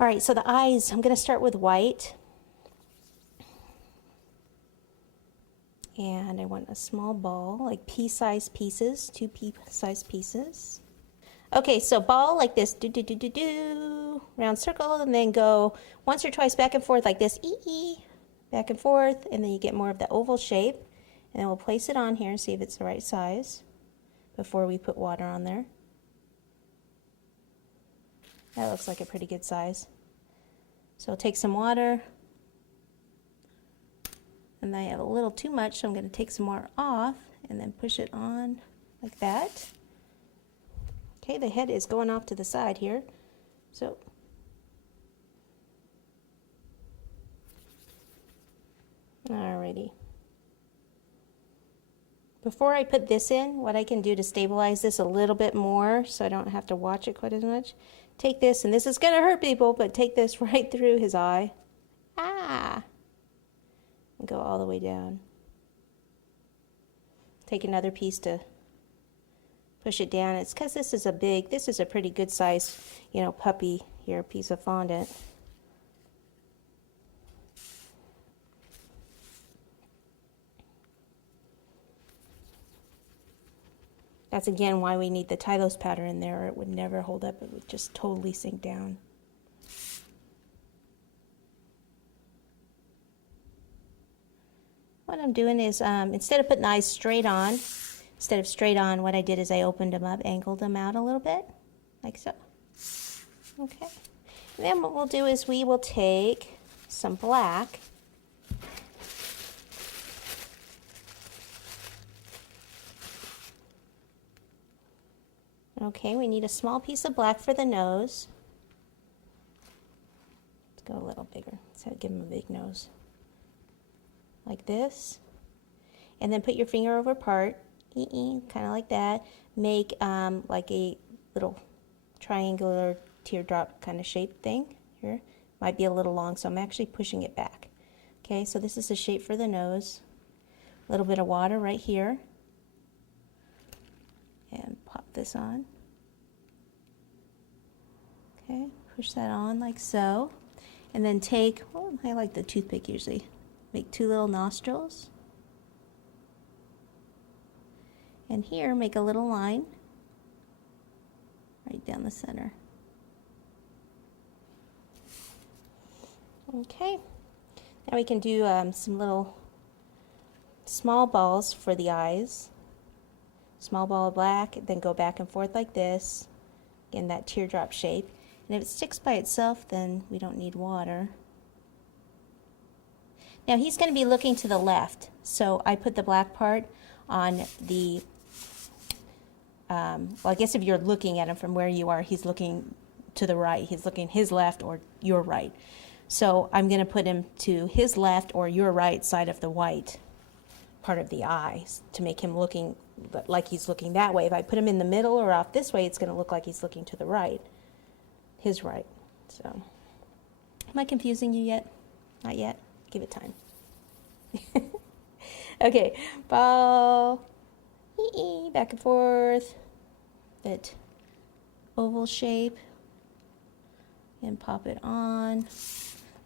All right, so the eyes, I'm going to start with white. And I want a small ball, like pea-sized pieces, 2 pea-sized pieces. Okay, so ball like this, do do do do do, round circle, and then go once or twice back and forth like this, back and forth, and then you get more of the oval shape. And then we'll place it on here and see if it's the right size before we put water on there. That looks like a pretty good size. So I'll take some water, and I have a little too much, so I'm going to take some more off and then push it on like that. Okay, the head is going off to the side here, so alrighty. Before I put this in, what I can do to stabilize this a little bit more so I don't have to watch it quite as much, take this, and this is going to hurt people, but take this right through his eye. And go all the way down. Take another piece to push it down. It's because this is a pretty good size, puppy here, piece of fondant. That's again why we need the Tylose powder in there, or it would never hold up. It would just totally sink down. What I'm doing is, instead of putting the eyes straight on, what I did is I opened them up, angled them out a little bit, like so. Okay. And then what we'll do is we will take some black. Okay, we need a small piece of black for the nose. Let's go a little bigger, so give him a big nose. Like this. And then put your finger over part, kind of like that. Make like a little triangular teardrop kind of shape thing here. Might be a little long, so I'm actually pushing it back. Okay, so this is the shape for the nose. A little bit of water right here. And pop this on. Okay, push that on like so. And then take, I like the toothpick usually. Make 2 little nostrils. And here, make a little line right down the center. Okay, now we can do some little small balls for the eyes. Small ball of black, then go back and forth like this. Again, that teardrop shape. And if it sticks by itself, then we don't need water. Now he's going to be looking to the left, so I put the black part on the, well, I guess if you're looking at him from where you are, he's looking to the right. He's looking his left or your right. So I'm going to put him to his left or your right side of the white part of the eyes to make him looking like he's looking that way. If I put him in the middle or off this way, it's going to look like he's looking to the right, his right. So, am I confusing you yet? Not yet? Give it time. Okay, ball, back and forth, that oval shape, and pop it on.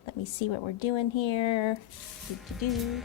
Let me see what we're doing here. Do.